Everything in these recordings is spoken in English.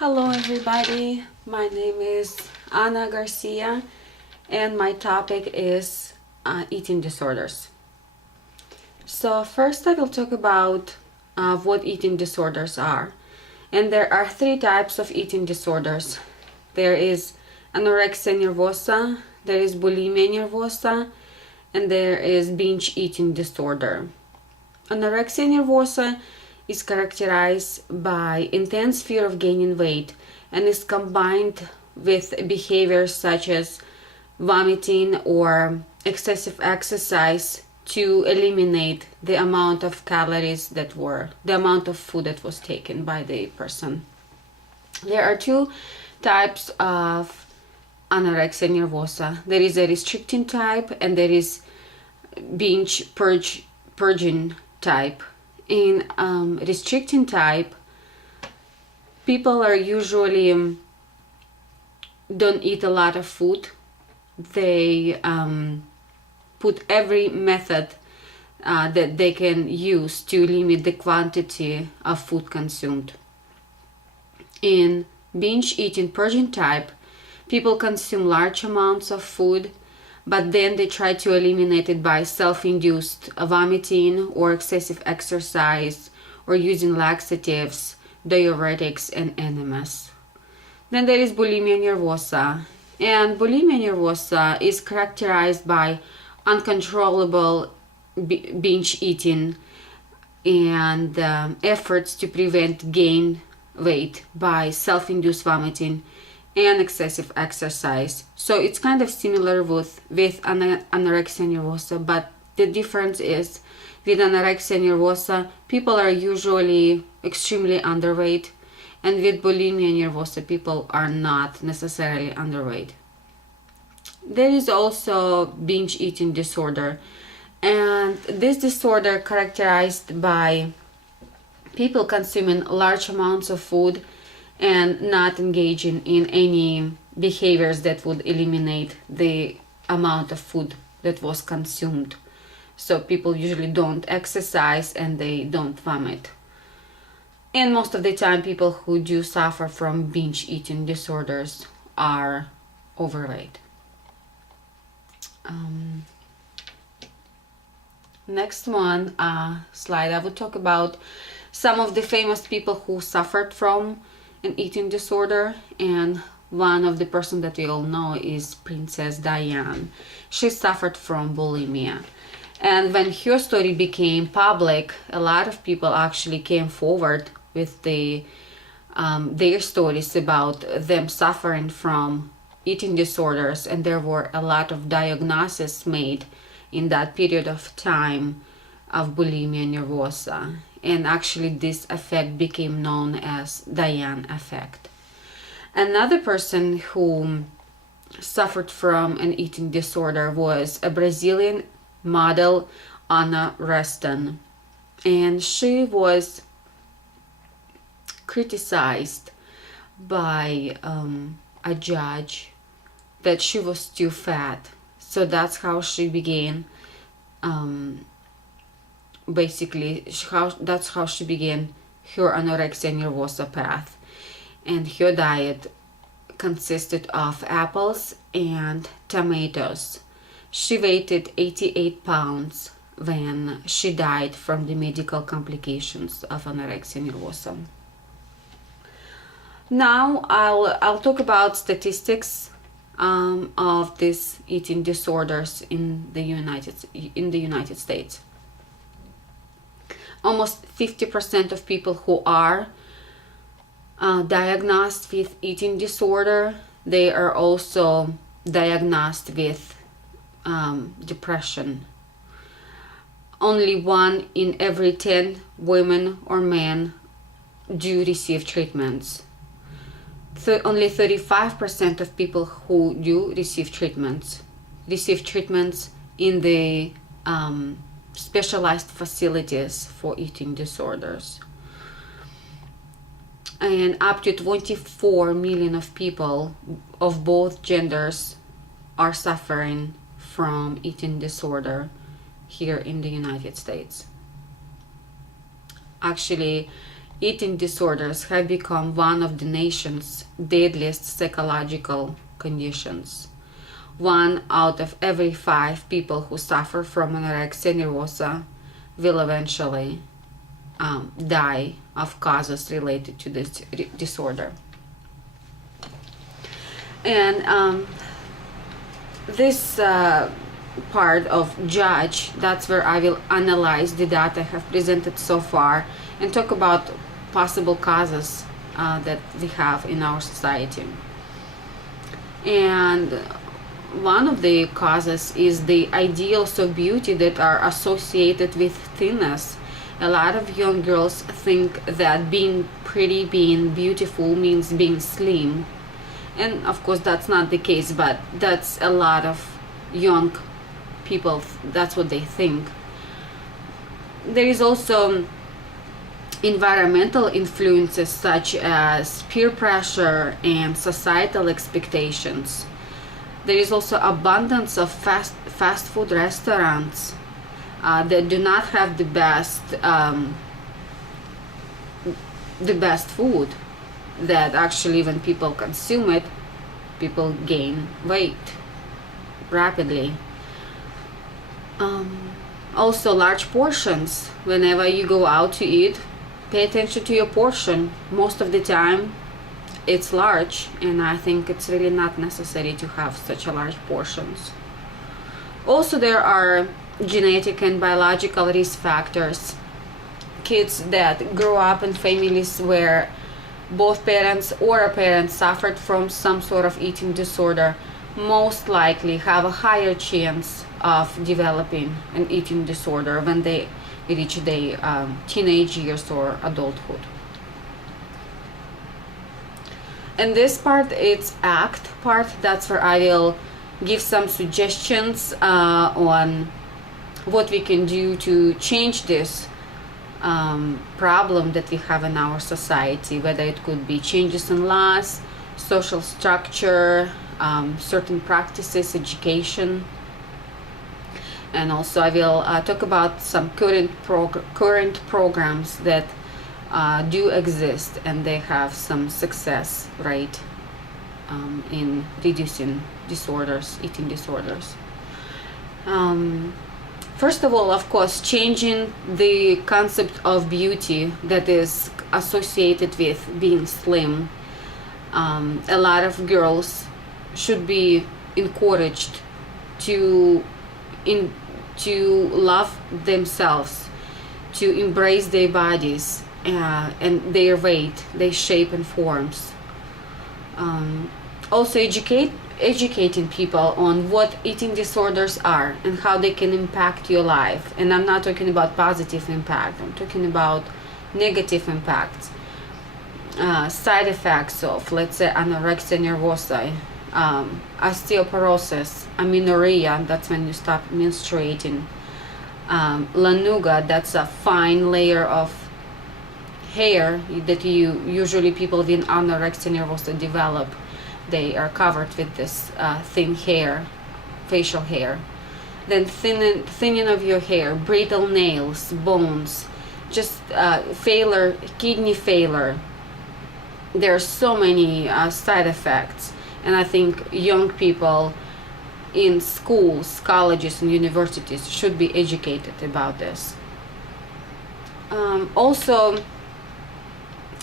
Hello everybody, my name is Ana Garcia and my topic is eating disorders. So first I will talk about what eating disorders are. And there are three types of eating disorders. There is anorexia nervosa, there is bulimia nervosa, and there is binge eating disorder. Anorexia nervosa is characterized by intense fear of gaining weight and is combined with behaviors such as vomiting or excessive exercise to eliminate the amount of the amount of food that was taken by the person. There are two types of anorexia nervosa. There is a restricting type and there is purging type. In restricting type, people are usually don't eat a lot of food. They put every method that they can use to limit the quantity of food consumed. In binge eating purging type, people consume large amounts of food, but then they try to eliminate it by self-induced vomiting or excessive exercise or using laxatives, diuretics, and enemas. Then there is bulimia nervosa. And bulimia nervosa is characterized by uncontrollable binge eating and efforts to prevent gain weight by self-induced vomiting and excessive exercise. So it's kind of similar with anorexia nervosa, but the difference is with anorexia nervosa, people are usually extremely underweight, and with bulimia nervosa, people are not necessarily underweight. There is also binge eating disorder, and this disorder characterized by people consuming large amounts of food and not engaging in any behaviors that would eliminate the amount of food that was consumed. So people usually don't exercise and they don't vomit. And most of the time, people who do suffer from binge eating disorders are overweight. Next one slide, I will talk about some of the famous people who suffered from an eating disorder, and one of the person that we all know is Princess Diana. She suffered from bulimia, and when her story became public, a lot of people actually came forward with their stories about them suffering from eating disorders, and there were a lot of diagnoses made in that period of time of bulimia nervosa. And actually this effect became known as Diane effect. Another person who suffered from an eating disorder was a Brazilian model, Ana Reston, and she was criticized by a judge that she was too fat. So that's how she began that's how she began her anorexia nervosa path. And her diet consisted of apples and tomatoes. She weighed 88 pounds when she died from the medical complications of anorexia nervosa. Now I'll talk about statistics of these eating disorders in the United States. Almost 50% of people who are diagnosed with eating disorder, they are also diagnosed with depression. Only 1 in every 10 women or men do receive treatments. Only 35% of people who do receive treatments in the specialized facilities for eating disorders. And up to 24 million of people of both genders are suffering from eating disorder here in the United States. Actually, eating disorders have become one of the nation's deadliest psychological conditions. 1 out of every 5 people who suffer from anorexia nervosa will eventually die of causes related to this disorder. And this part of judge, that's where I will analyze the data I have presented so far and talk about possible causes that we have in our society. And one of the causes is the ideals of beauty that are associated with thinness. A lot of young girls think that being pretty, being beautiful means being slim. And of course that's not the case, but that's a lot of young people, that's what they think. There is also environmental influences such as peer pressure and societal expectations. There is also abundance of fast food restaurants that do not have the best food, that actually when people consume it, people gain weight rapidly. Also large portions. Whenever you go out to eat, pay attention to your portion. Most of the time it's large, and I think it's really not necessary to have such a large portions. Also, there are genetic and biological risk factors. Kids that grow up in families where both parents or a parent suffered from some sort of eating disorder most likely have a higher chance of developing an eating disorder when they reach their teenage years or adulthood. And this part, it's ACT part, that's where I will give some suggestions on what we can do to change this problem that we have in our society, whether it could be changes in laws, social structure, certain practices, education. And also I will talk about some current programs that do exist, and they have some success rate in reducing disorders, eating disorders. First of all, of course, changing the concept of beauty that is associated with being slim. A lot of girls should be encouraged to love themselves, to embrace their bodies and their weight, their shape and forms. Also educating people on what eating disorders are and how they can impact your life. And I'm not talking about positive impact, I'm talking about negative impacts. Side effects of, let's say, anorexia nervosa, osteoporosis, amenorrhea, that's when you stop menstruating, lanuga, that's a fine layer of hair that usually people with anorexia nervosa develop. They are covered with this thin hair, facial hair. Then thinning of your hair, brittle nails, bones, just failure, kidney failure. There are so many side effects, and I think young people in schools, colleges, and universities should be educated about this. Also,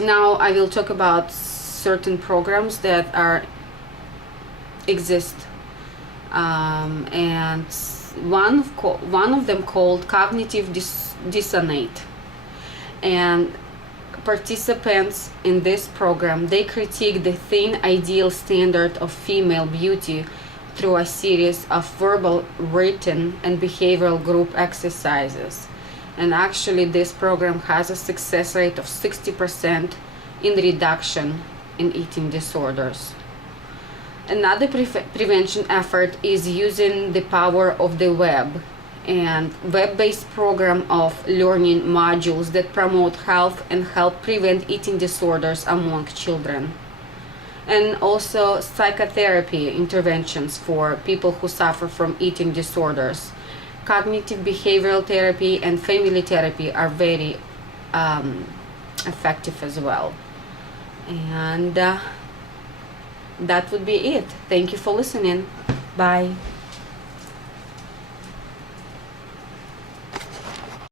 now I will talk about certain programs that exist, and one of them called Cognitive Dissonate. And participants in this program, they critique the thin ideal standard of female beauty through a series of verbal, written, and behavioral group exercises. And actually this program has a success rate of 60% in reduction in eating disorders. Another prevention effort is using the power of the web and web-based program of learning modules that promote health and help prevent eating disorders among children. And also psychotherapy interventions for people who suffer from eating disorders. Cognitive behavioral therapy and family therapy are very effective as well. And that would be it. Thank you for listening. Bye.